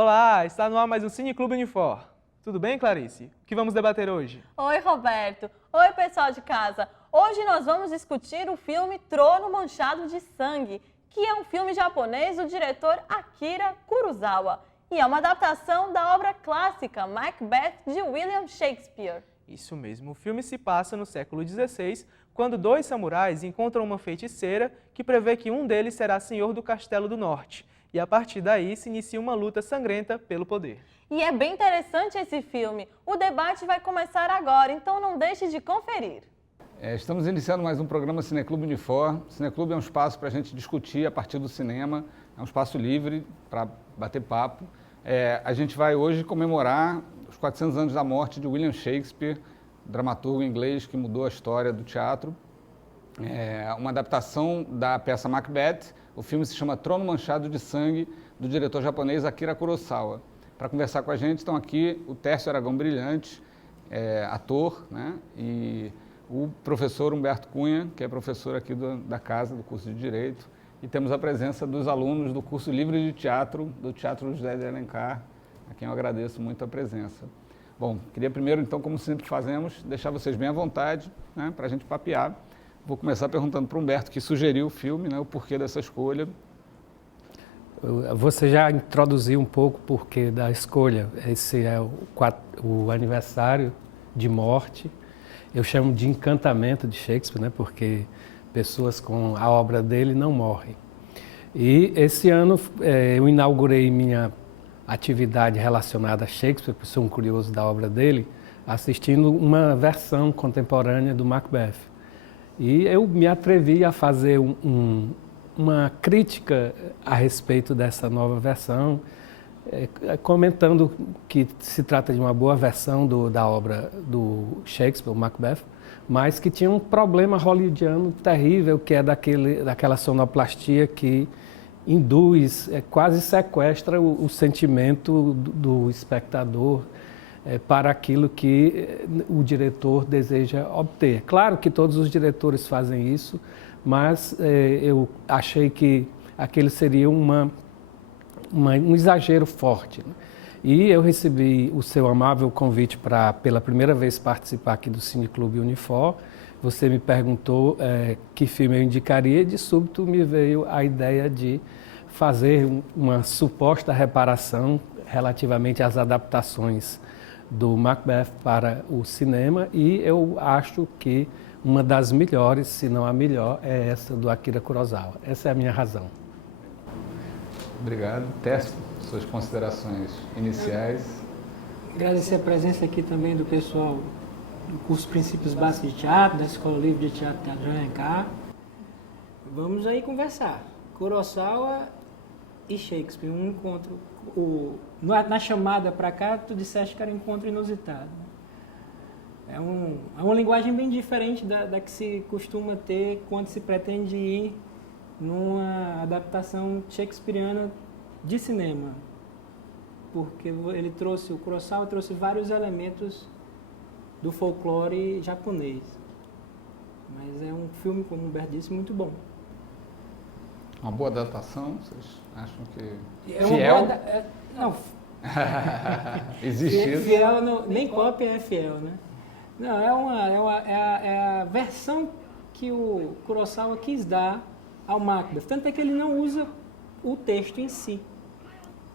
Olá, está no ar mais um Cine Clube Unifor. Tudo bem, Clarice? O que vamos debater hoje? Oi, Roberto. Oi, pessoal de casa. Hoje nós vamos discutir o filme Trono Manchado de Sangue, que é um filme japonês do diretor Akira Kurosawa e é uma adaptação da obra clássica Macbeth de William Shakespeare. Isso mesmo, o filme se passa no século XVI, quando dois samurais encontram uma feiticeira que prevê que um deles será senhor do Castelo do Norte. E a partir daí se inicia uma luta sangrenta pelo poder. E é bem interessante esse filme. O debate vai começar agora, então não deixe de conferir. Estamos iniciando mais um programa Cineclube Unifor. Cineclube é um espaço para a gente discutir a partir do cinema, é um espaço livre para bater papo. A gente vai hoje comemorar os 400 anos da morte de William Shakespeare, dramaturgo inglês que mudou a história do teatro. É uma adaptação da peça Macbeth. O filme se chama Trono Manchado de Sangue, do diretor japonês Akira Kurosawa. Para conversar com a gente estão aqui o Tércio Aragão Brilhante, ator, né? E o professor Humberto Cunha, que é professor aqui da casa, do curso de Direito. E temos a presença dos alunos do curso livre de teatro, do Teatro José de Alencar, a quem eu agradeço muito a presença. Bom, queria primeiro, então, como sempre fazemos, deixar vocês bem à vontade, né, para a gente papear. Vou começar perguntando para o Humberto, que sugeriu o filme, né, o porquê dessa escolha. Você já introduziu um pouco o porquê da escolha. Esse é o aniversário de morte. Eu chamo de encantamento de Shakespeare, né, porque pessoas com a obra dele não morrem. E esse ano eu inaugurei minha atividade relacionada a Shakespeare, porque sou um curioso da obra dele, assistindo uma versão contemporânea do Macbeth. E eu me atrevi a fazer uma crítica a respeito dessa nova versão, comentando que se trata de uma boa versão da obra do Shakespeare, o Macbeth, mas que tinha um problema hollywoodiano terrível, que é daquela sonoplastia que induz, quase sequestra o sentimento do espectador para aquilo que o diretor deseja obter. Claro que todos os diretores fazem isso, mas eu achei que aquele seria um exagero forte, né? E eu recebi o seu amável convite para, pela primeira vez, participar aqui do Cineclube Unifor. Você me perguntou que filme eu indicaria e de súbito me veio a ideia de fazer uma suposta reparação relativamente às adaptações do Macbeth para o cinema, e eu acho que uma das melhores, se não a melhor, é essa do Akira Kurosawa. Essa é a minha razão. Obrigado. Tércio, suas considerações iniciais. Agradecer a presença aqui também do pessoal do curso Princípios Básicos de Teatro, da Escola Livre de Teatro de Alencar. Vamos aí conversar. Kurosawa e Shakespeare, um encontro. Na chamada para cá, tu disseste que era um encontro inusitado. É uma linguagem bem diferente da que se costuma ter quando se pretende ir numa adaptação shakespeariana de cinema. Porque o Kurosawa trouxe vários elementos do folclore japonês. Mas é um filme, como o Humberto disse, muito bom. Uma boa adaptação, vocês acham que É fiel? Não. Existe isso? Fiel, nem cópia é fiel, né? Não, é a versão que o Kurosawa quis dar ao Macbeth. Tanto é que ele não usa o texto em si.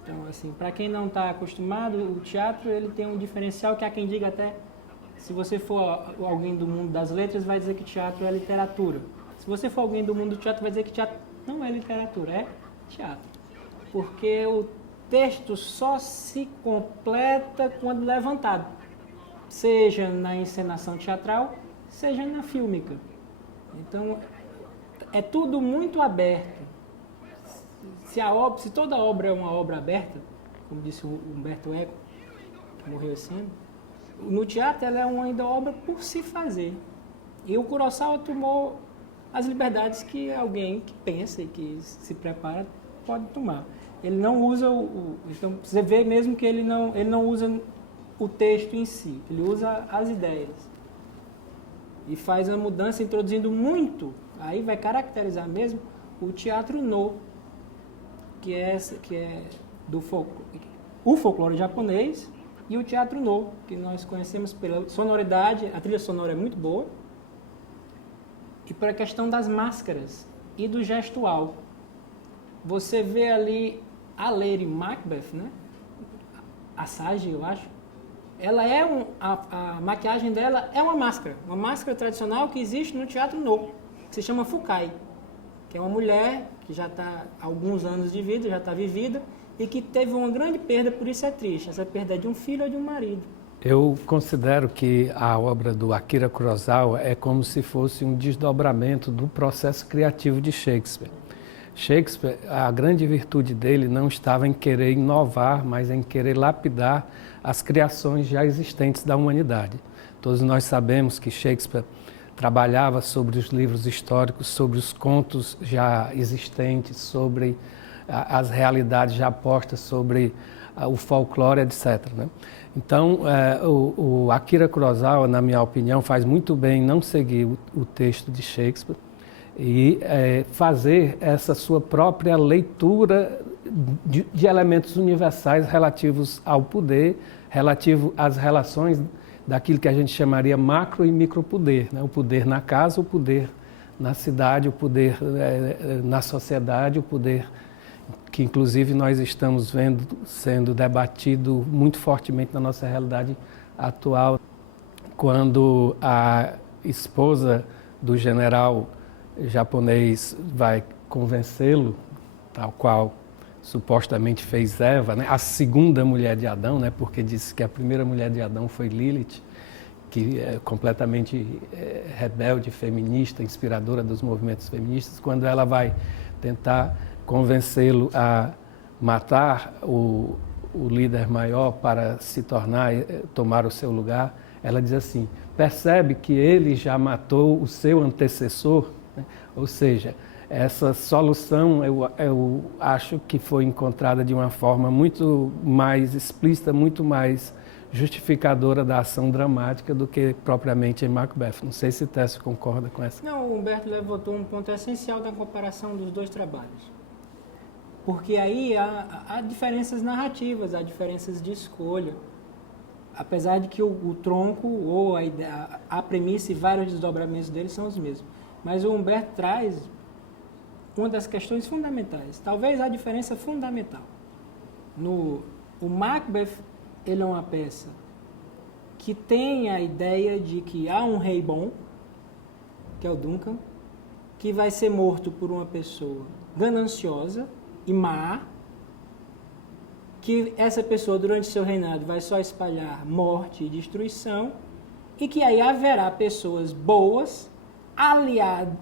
Então, assim, para quem não está acostumado, o teatro ele tem um diferencial que há quem diga até, se você for alguém do mundo das letras, vai dizer que teatro é literatura. Se você for alguém do mundo do teatro, vai dizer que teatro não é literatura, é teatro. Porque o texto só se completa quando levantado, seja na encenação teatral, seja na fílmica. Então, é tudo muito aberto. Se toda obra é uma obra aberta, como disse o Humberto Eco, que morreu esse ano, no teatro ela é ainda obra por se fazer. E o Kurosawa tomou as liberdades que alguém que pensa e que se prepara pode tomar. Ele não usa então você vê mesmo que ele não usa o texto em si, ele usa as ideias. E faz uma mudança introduzindo muito, aí vai caracterizar mesmo o teatro no, que é do folclore, o folclore japonês e o teatro no, que nós conhecemos pela sonoridade, a trilha sonora é muito boa, e pela questão das máscaras e do gestual. Você vê ali a Lady Macbeth, né? A Sage, eu acho. Ela é a maquiagem dela é uma máscara tradicional que existe no teatro no, que se chama Fukai, que é uma mulher que já está há alguns anos de vida, já está vivida, e que teve uma grande perda, por isso é triste. Essa perda é de um filho ou de um marido. Eu considero que a obra do Akira Kurosawa é como se fosse um desdobramento do processo criativo de Shakespeare. Shakespeare, a grande virtude dele não estava em querer inovar, mas em querer lapidar as criações já existentes da humanidade. Todos nós sabemos que Shakespeare trabalhava sobre os livros históricos, sobre os contos já existentes, sobre as realidades já postas, sobre o folclore, etc. Né? Então, o Akira Kurosawa, na minha opinião, faz muito bem não seguir o texto de Shakespeare e fazer essa sua própria leitura de elementos universais relativos ao poder, relativo às relações daquilo que a gente chamaria macro e micropoder, né? O poder na casa, o poder na cidade, o poder na sociedade, o poder que inclusive nós estamos vendo sendo debatido muito fortemente na nossa realidade atual, quando a esposa do general japonês vai convencê-lo, tal qual supostamente fez Eva, né? A segunda mulher de Adão, né? Porque disse que a primeira mulher de Adão foi Lilith, que é completamente rebelde, feminista, inspiradora dos movimentos feministas. Quando ela vai tentar convencê-lo a matar o líder maior para se tomar o seu lugar, ela diz assim: percebe que ele já matou o seu antecessor? Ou seja, essa solução eu acho que foi encontrada de uma forma muito mais explícita, muito mais justificadora da ação dramática do que propriamente em Macbeth. Não sei se Técio concorda com essa. Não, o Humberto levantou um ponto essencial da comparação dos dois trabalhos. Porque aí há diferenças narrativas, há diferenças de escolha. Apesar de que o tronco ou a premissa e vários desdobramentos dele são os mesmos. Mas o Humberto traz uma das questões fundamentais, talvez a diferença fundamental. O Macbeth, ele é uma peça que tem a ideia de que há um rei bom, que é o Duncan, que vai ser morto por uma pessoa gananciosa e má, que essa pessoa durante seu reinado vai só espalhar morte e destruição, e que aí haverá pessoas boas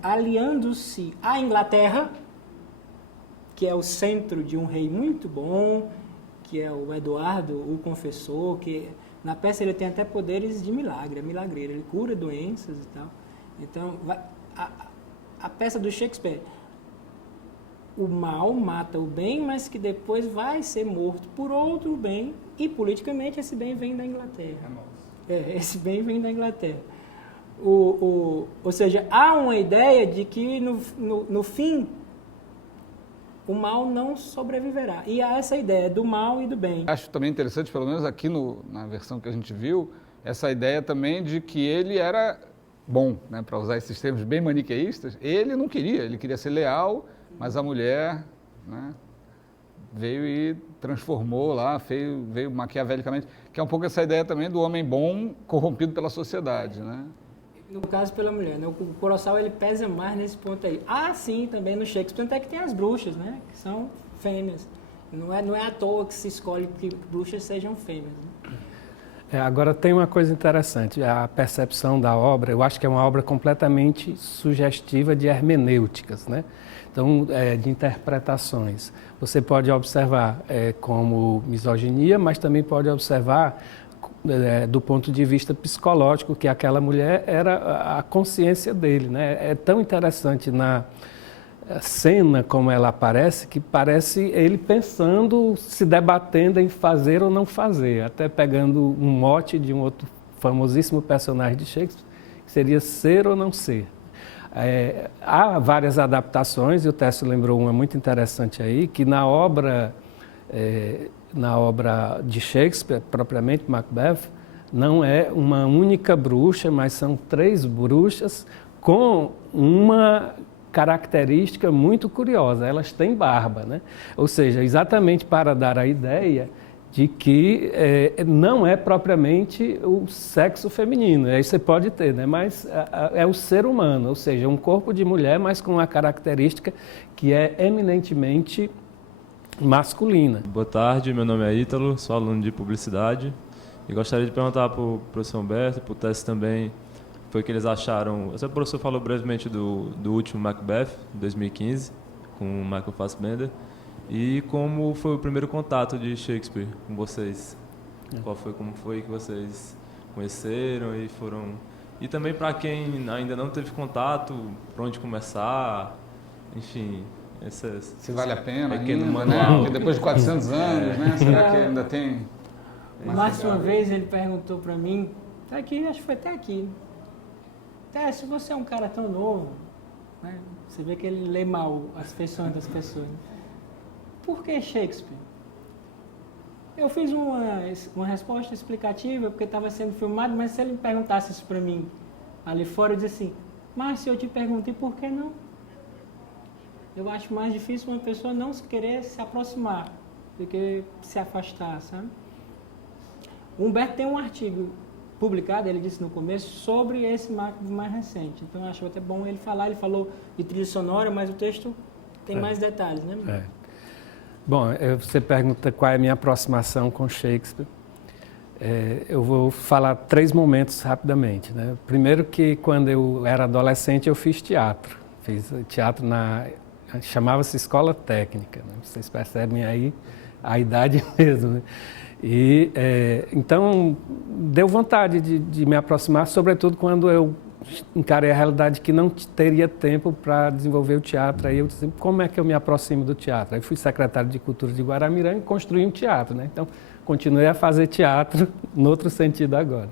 aliando-se à Inglaterra, que é o centro de um rei muito bom, que é o Eduardo, o confessor, que na peça ele tem até poderes de milagre, é milagreiro, ele cura doenças e tal. Então, a peça do Shakespeare, o mal mata o bem, mas que depois vai ser morto por outro bem, e politicamente esse bem vem da Inglaterra. Esse bem vem da Inglaterra. Ou seja, há uma ideia de que no fim o mal não sobreviverá. E há essa ideia do mal e do bem. Acho também interessante, pelo menos aqui na versão que a gente viu, essa ideia também de que ele era bom, né, para usar esses termos bem maniqueístas. Ele não queria, ele queria ser leal, mas a mulher, né, veio e transformou lá, veio maquiavelicamente, que é um pouco essa ideia também do homem bom corrompido pela sociedade, né? No caso pela mulher, né? O Kurosawa ele pesa mais nesse ponto aí. Ah, sim, também no Shakespeare, até que tem as bruxas, né? Que são fêmeas. Não é à toa que se escolhe que bruxas sejam fêmeas, né? Agora tem uma coisa interessante, a percepção da obra, eu acho que é uma obra completamente sugestiva de hermenêuticas, né? Então, de interpretações. Você pode observar como misoginia, mas também pode observar do ponto de vista psicológico, que aquela mulher era a consciência dele, né? É tão interessante na cena como ela aparece, que parece ele pensando, se debatendo em fazer ou não fazer, até pegando um mote de um outro famosíssimo personagem de Shakespeare, que seria ser ou não ser. Há várias adaptações, e o Técio lembrou uma muito interessante aí, que na obra na obra de Shakespeare, propriamente Macbeth, não é uma única bruxa, mas são 3 bruxas com uma característica muito curiosa, elas têm barba, né? Ou seja, exatamente para dar a ideia de que não é propriamente o sexo feminino, aí você pode ter, né? Mas é o ser humano, ou seja, um corpo de mulher, mas com uma característica que é eminentemente masculina. Boa tarde, meu nome é Ítalo, sou aluno de publicidade e gostaria de perguntar para o professor Humberto e para o Tess também foi o que eles acharam. O professor falou brevemente do último Macbeth, 2015, com o Michael Fassbender, e como foi o primeiro contato de Shakespeare com vocês? Como foi que vocês conheceram e foram... E também para quem ainda não teve contato, por onde começar, enfim... Se vale a pena pequeno ainda, manual. né? Porque depois de 400 anos, né? Será que ainda tem... Mais uma vez ele perguntou para mim, tá aqui, acho que foi até aqui. Se você é um cara tão novo, né? Você vê que ele lê mal as feições das pessoas. Por que Shakespeare? Eu fiz uma resposta explicativa, porque estava sendo filmado, mas se ele me perguntasse isso para mim ali fora, eu dizia assim, Márcio, eu te perguntei por que não? Eu acho mais difícil uma pessoa não querer se aproximar do que se afastar, sabe? O Humberto tem um artigo publicado, ele disse no começo, sobre esse Macbeth mais recente. Então, eu acho até bom ele falar. Ele falou de trilha sonora, mas o texto tem mais detalhes, né? Bom, você pergunta qual é a minha aproximação com Shakespeare. Eu vou falar 3 momentos rapidamente, né? Primeiro que quando eu era adolescente eu fiz teatro. Fiz teatro chamava-se Escola Técnica, né? Vocês percebem aí a idade mesmo, né? E então deu vontade de me aproximar, sobretudo quando eu encarei a realidade que não teria tempo para desenvolver o teatro. Aí eu disse, como é que eu me aproximo do teatro? Aí fui secretário de Cultura de Guaramiranga e construí um teatro, né? Então continuei a fazer teatro no outro sentido agora.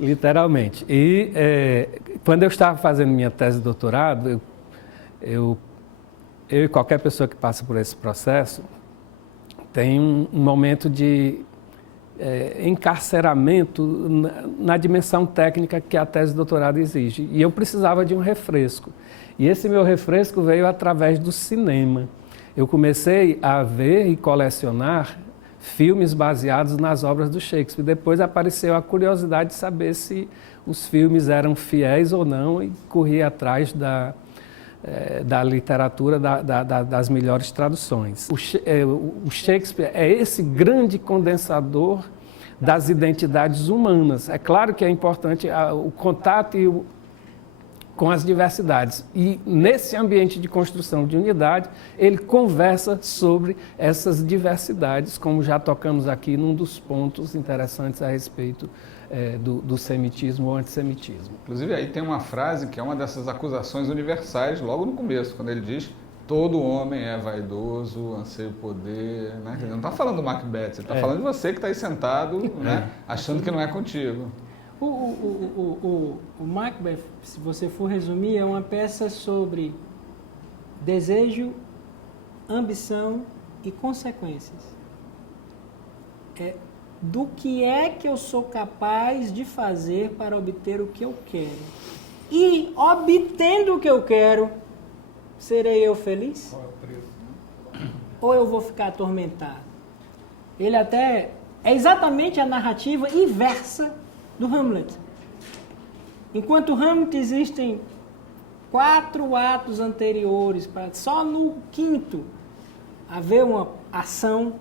Literalmente. E quando eu estava fazendo minha tese de doutorado, eu e qualquer pessoa que passa por esse processo tem um momento de encarceramento na dimensão técnica que a tese de doutorado exige. E eu precisava de um refresco. E esse meu refresco veio através do cinema. Eu comecei a ver e colecionar filmes baseados nas obras do Shakespeare. Depois apareceu a curiosidade de saber se os filmes eram fiéis ou não e corri atrás da literatura, das melhores traduções. O Shakespeare é esse grande condensador das identidades humanas. É claro que é importante o contato com as diversidades. E nesse ambiente de construção de unidade, ele conversa sobre essas diversidades, como já tocamos aqui num dos pontos interessantes a respeito do semitismo ou antissemitismo. Inclusive, aí tem uma frase que é uma dessas acusações universais, logo no começo, quando ele diz todo homem é vaidoso, anseia o poder, né? Ele não está falando do Macbeth, ele está falando de você que está aí sentado, né? Achando que não é contigo. O Macbeth, se você for resumir, é uma peça sobre desejo, ambição e consequências. Do que é que eu sou capaz de fazer para obter o que eu quero. E, obtendo o que eu quero, serei eu feliz? Qual é o preço? Ou eu vou ficar atormentado? Ele até é exatamente a narrativa inversa do Hamlet. Enquanto Hamlet existem 4 atos anteriores, para só no 5º haver uma ação.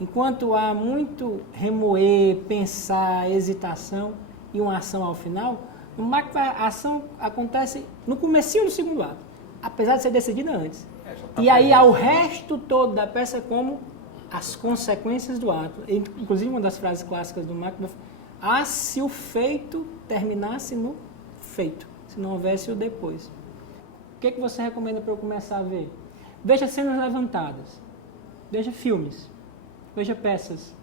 Enquanto há muito remoer, pensar, hesitação e uma ação ao final, no Macbeth a ação acontece no comecinho do 2º ato, apesar de ser decidida antes. E aí há o resto todo da peça como as consequências do ato. Inclusive uma das frases clássicas do Macbeth, se o feito terminasse no feito, se não houvesse o depois. O que você recomenda para eu começar a ver? Veja cenas levantadas, veja filmes. Veja peças,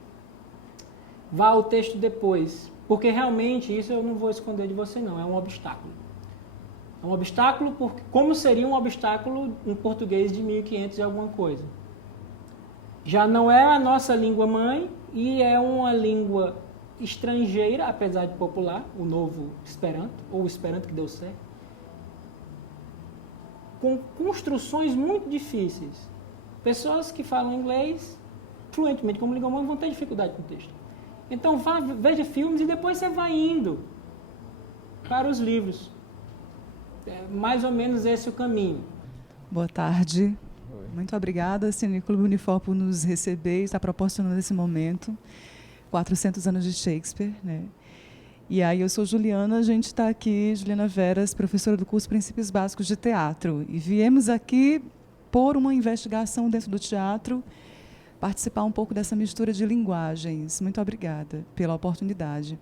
vá ao texto depois, porque realmente isso eu não vou esconder de você não, é um obstáculo. É um obstáculo, porque, como seria um obstáculo em português de 1500 e alguma coisa. Já não é a nossa língua mãe e é uma língua estrangeira, apesar de popular, o novo Esperanto, ou o Esperanto que deu certo, com construções muito difíceis. Pessoas que falam inglês fluentemente como língua mãe vão ter dificuldade com o texto. Então veja filmes e depois você vai indo para os livros. É mais ou menos esse o caminho. Boa tarde. Muito obrigada, Cineclube Unifor, por nos receber e estar proporcionando esse momento. 400 anos de Shakespeare, né? E aí, eu sou Juliana, a gente está aqui, Juliana Veras, professora do curso Princípios Básicos de Teatro. E viemos aqui por uma investigação dentro do teatro, participar um pouco dessa mistura de linguagens. Muito obrigada pela oportunidade.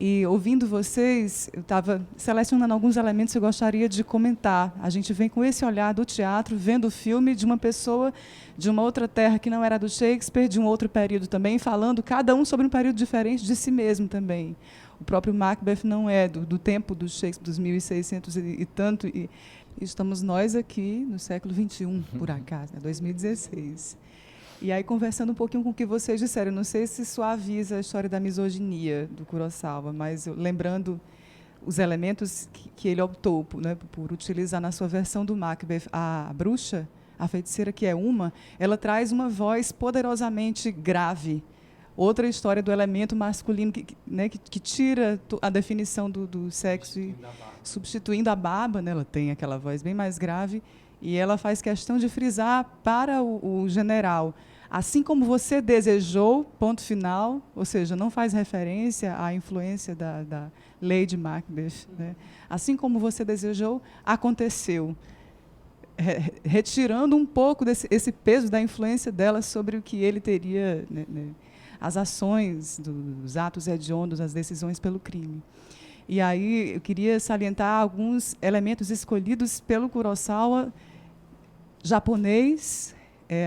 E, ouvindo vocês, eu estava selecionando alguns elementos que eu gostaria de comentar. A gente vem com esse olhar do teatro, vendo o filme de uma pessoa de uma outra terra que não era do Shakespeare, de um outro período também, falando cada um sobre um período diferente de si mesmo também. O próprio Macbeth não é do tempo do Shakespeare, dos 1600 e tanto, e estamos nós aqui no século XXI, por acaso, né, 2016. E aí, conversando um pouquinho com o que vocês disseram, não sei se suaviza a história da misoginia do Kurosawa, mas lembrando os elementos que ele optou por utilizar na sua versão do Macbeth, a bruxa, a feiticeira, que é ela traz uma voz poderosamente grave. Outra história do elemento masculino que tira a definição do sexo e substituindo a barba, né, ela tem aquela voz bem mais grave, e ela faz questão de frisar para o general, assim como você desejou, ponto final, ou seja, não faz referência à influência da Lady Macbeth, né? Assim como você desejou, aconteceu. Retirando um pouco esse peso da influência dela sobre o que ele teria, né, as ações, dos atos hediondos, as decisões pelo crime. E aí eu queria salientar alguns elementos escolhidos pelo Kurosawa japonês.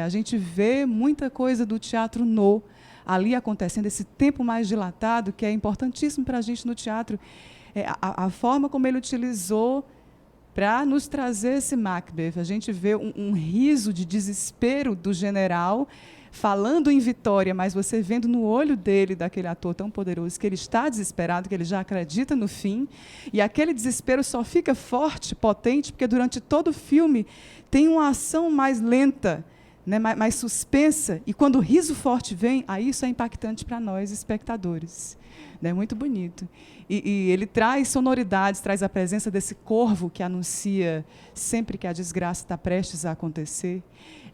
A gente vê muita coisa do teatro no ali acontecendo, esse tempo mais dilatado, que é importantíssimo para a gente no teatro. A forma como ele utilizou para nos trazer esse Macbeth. A gente vê um riso de desespero do general, falando em vitória, mas você vendo no olho dele, daquele ator tão poderoso, que ele está desesperado, que ele já acredita no fim, e aquele desespero só fica forte, potente, porque durante todo o filme tem uma ação mais lenta, né, mais suspensa, e quando o riso forte vem, aí isso é impactante para nós, espectadores. É muito bonito. E ele traz sonoridades, traz a presença desse corvo que anuncia sempre que a desgraça está prestes a acontecer.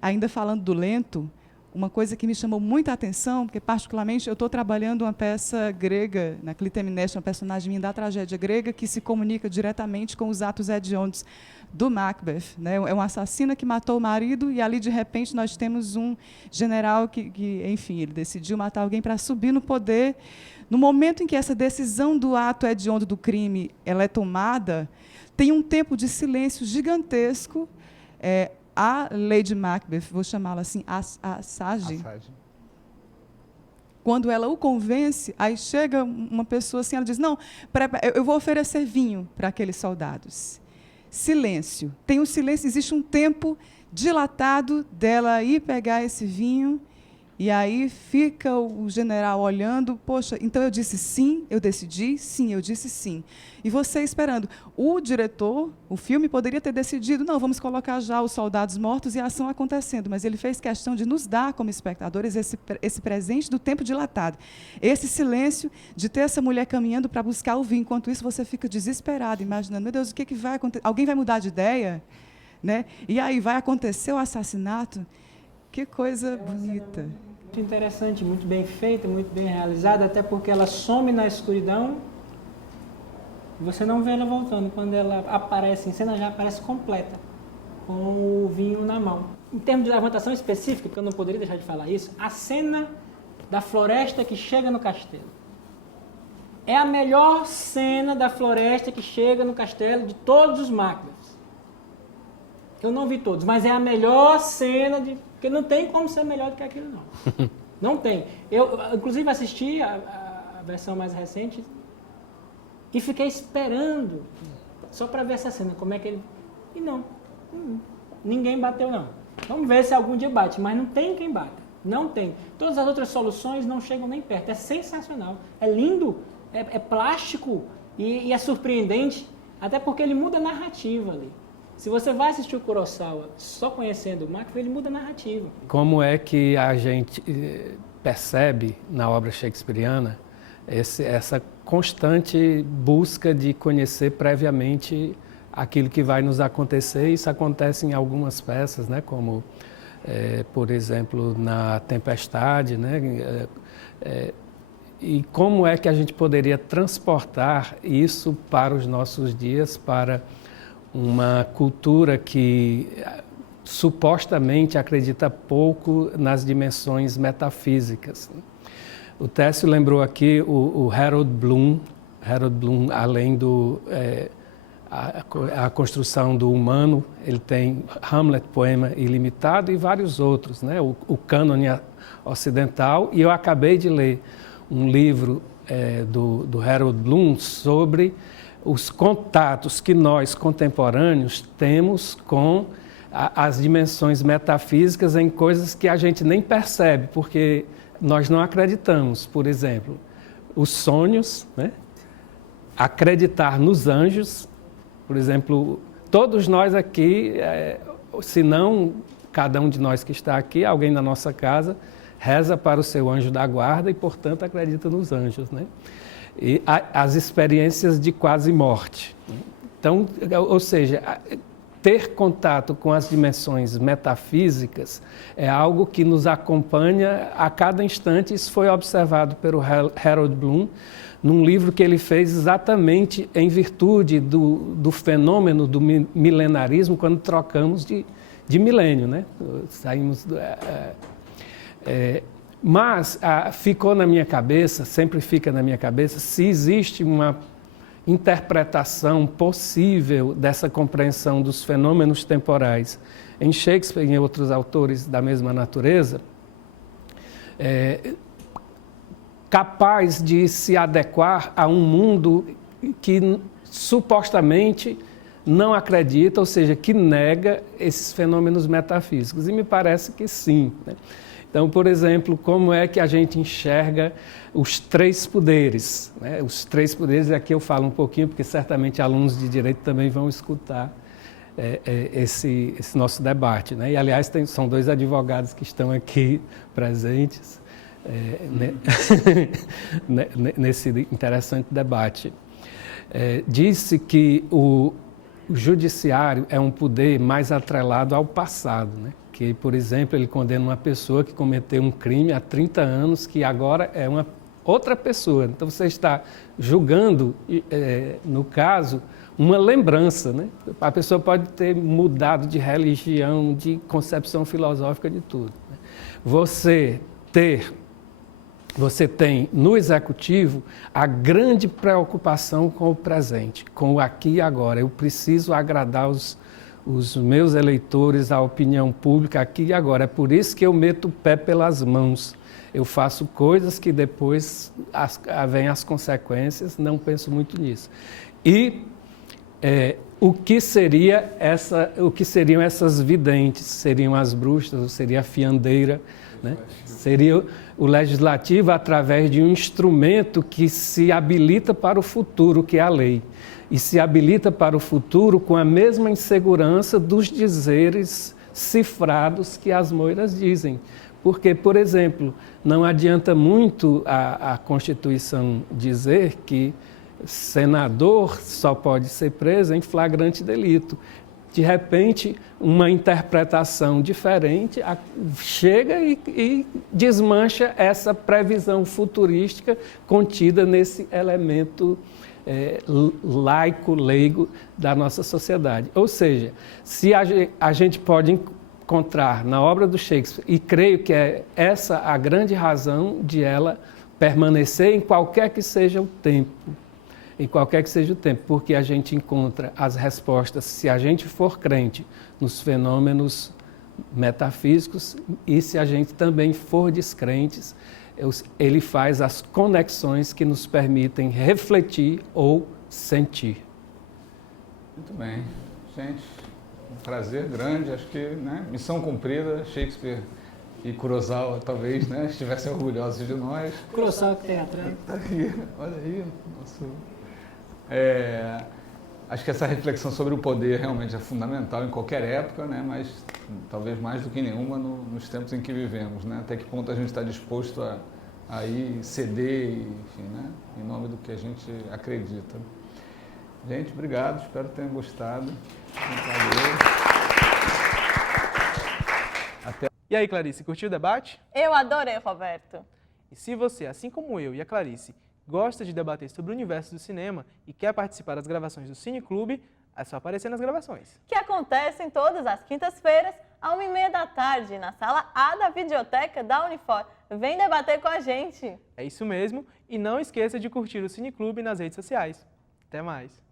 Ainda falando do lento, uma coisa que me chamou muita atenção, porque, particularmente, eu estou trabalhando uma peça grega, na Clitemnestra, uma personagem minha da tragédia grega, que se comunica diretamente com os atos hediondos do Macbeth, né? É uma assassina que matou o marido, e ali, de repente, nós temos um general que enfim, ele decidiu matar alguém para subir no poder. No momento em que essa decisão do ato hediondo do crime ela é tomada, tem um tempo de silêncio gigantesco. A Lady Macbeth, vou chamá-la assim, a Sage, quando ela o convence, aí chega uma pessoa assim, ela diz, não, eu vou oferecer vinho para aqueles soldados. Silêncio. Tem um silêncio, existe um tempo dilatado dela ir pegar esse vinho, e aí fica o general olhando, poxa, então eu disse sim, eu decidi, sim, eu disse sim. E você esperando. O diretor, o filme, poderia ter decidido, não, vamos colocar já os soldados mortos e a ação acontecendo, mas ele fez questão de nos dar, como espectadores, esse presente do tempo dilatado. Esse silêncio de ter essa mulher caminhando para buscar o vinho, enquanto isso você fica desesperado, imaginando, meu Deus, o que vai acontecer? Alguém vai mudar de ideia? Né? E aí vai acontecer o assassinato? Que coisa bonita. Muito interessante, muito bem feita, muito bem realizada, até porque ela some na escuridão e você não vê ela voltando. Quando ela aparece em cena, já aparece completa, com o vinho na mão. Em termos de levantação específica, porque eu não poderia deixar de falar isso, a cena da floresta que chega no castelo. É a melhor cena da floresta que chega no castelo de todos os Macbeths. Eu não vi todos, mas é a melhor cena porque não tem como ser melhor do que aquilo, não. Não tem. Eu, inclusive, assisti a versão mais recente e fiquei esperando só para ver essa cena, como é que ele... E não, ninguém bateu, não. Vamos ver se algum dia bate, mas não tem quem bata. Não tem. Todas as outras soluções não chegam nem perto. É sensacional. É lindo, é plástico e é surpreendente, até porque ele muda a narrativa ali. Se você vai assistir o Kurosawa só conhecendo o Macbeth, ele muda a narrativa. Como é que a gente percebe na obra shakespeariana essa constante busca de conhecer previamente aquilo que vai nos acontecer? Isso acontece em algumas peças, né? Como, por exemplo, na Tempestade, né? E como é que a gente poderia transportar isso para os nossos dias, para uma cultura que supostamente acredita pouco nas dimensões metafísicas? O Técio lembrou aqui o Harold Bloom. Harold Bloom, além a construção do humano, ele tem Hamlet, Poema Ilimitado, e vários outros, né? O cânone ocidental. E eu acabei de ler um livro do Harold Bloom sobre os contatos que nós, contemporâneos, temos com as dimensões metafísicas em coisas que a gente nem percebe, porque nós não acreditamos. Por exemplo, os sonhos, né? Acreditar nos anjos. Por exemplo, todos nós aqui, se não cada um de nós que está aqui, alguém na nossa casa, reza para o seu anjo da guarda e, portanto, acredita nos anjos, né? E as experiências de quase morte. Então, ou seja, ter contato com as dimensões metafísicas é algo que nos acompanha a cada instante. Isso foi observado pelo Harold Bloom num livro que ele fez exatamente em virtude do fenômeno do milenarismo, quando trocamos de milênio, né? Saímos mas ficou na minha cabeça, sempre fica na minha cabeça, se existe uma interpretação possível dessa compreensão dos fenômenos temporais em Shakespeare e em outros autores da mesma natureza, capaz de se adequar a um mundo que supostamente não acredita, ou seja, que nega esses fenômenos metafísicos. E me parece que sim, né? Então, por exemplo, como é que a gente enxerga os três poderes, né? Os três poderes, aqui eu falo um pouquinho, porque certamente alunos de Direito também vão escutar esse nosso debate, né? E, aliás, são dois advogados que estão aqui presentes nesse interessante debate. Disse que o judiciário é um poder mais atrelado ao passado, né? Que, por exemplo, ele condena uma pessoa que cometeu um crime há 30 anos, que agora é uma outra pessoa. Então, você está julgando, no caso, uma lembrança, né? A pessoa pode ter mudado de religião, de concepção filosófica, de tudo, né? Você tem no executivo a grande preocupação com o presente, com o aqui e agora. Eu preciso agradar os meus eleitores, a opinião pública aqui e agora. É por isso que eu meto o pé pelas mãos. Eu faço coisas que depois vêm as consequências, não penso muito nisso. E o que seriam essas videntes? Seriam as bruxas, ou seria a fiandeira, né? Seria o legislativo através de um instrumento que se habilita para o futuro, que é a lei. E se habilita para o futuro com a mesma insegurança dos dizeres cifrados que as moiras dizem. Porque, por exemplo, não adianta muito a Constituição dizer que senador só pode ser preso em flagrante delito. De repente, uma interpretação diferente chega e desmancha essa previsão futurística contida nesse elemento laico, leigo da nossa sociedade. Ou seja, se a gente pode encontrar na obra do Shakespeare, e creio que é essa a grande razão de ela permanecer em qualquer que seja o tempo, porque a gente encontra as respostas, se a gente for crente, nos fenômenos metafísicos, e se a gente também for descrentes, ele faz as conexões que nos permitem refletir ou sentir. Muito bem. Gente, um prazer grande, acho que, né, missão cumprida. Shakespeare e Kurosawa talvez, né, estivessem orgulhosos de nós. Kurosawa que tem atrás. Tá aí, olha aí. Acho que essa reflexão sobre o poder realmente é fundamental em qualquer época, né, mas talvez mais do que nenhuma nos tempos em que vivemos, né? Até que ponto a gente está disposto a ir ceder, enfim, né, em nome do que a gente acredita. Gente, obrigado, espero que tenham gostado. E aí, Clarice, curtiu o debate? Eu adorei, Roberto. E se você, assim como eu e a Clarice, gosta de debater sobre o universo do cinema e quer participar das gravações do Cine Clube, é só aparecer nas gravações. Que acontecem todas as quintas-feiras, à 1h30 da tarde, na sala A da Videoteca da Unifor. Vem debater com a gente! É isso mesmo, e não esqueça de curtir o Cine Clube nas redes sociais. Até mais!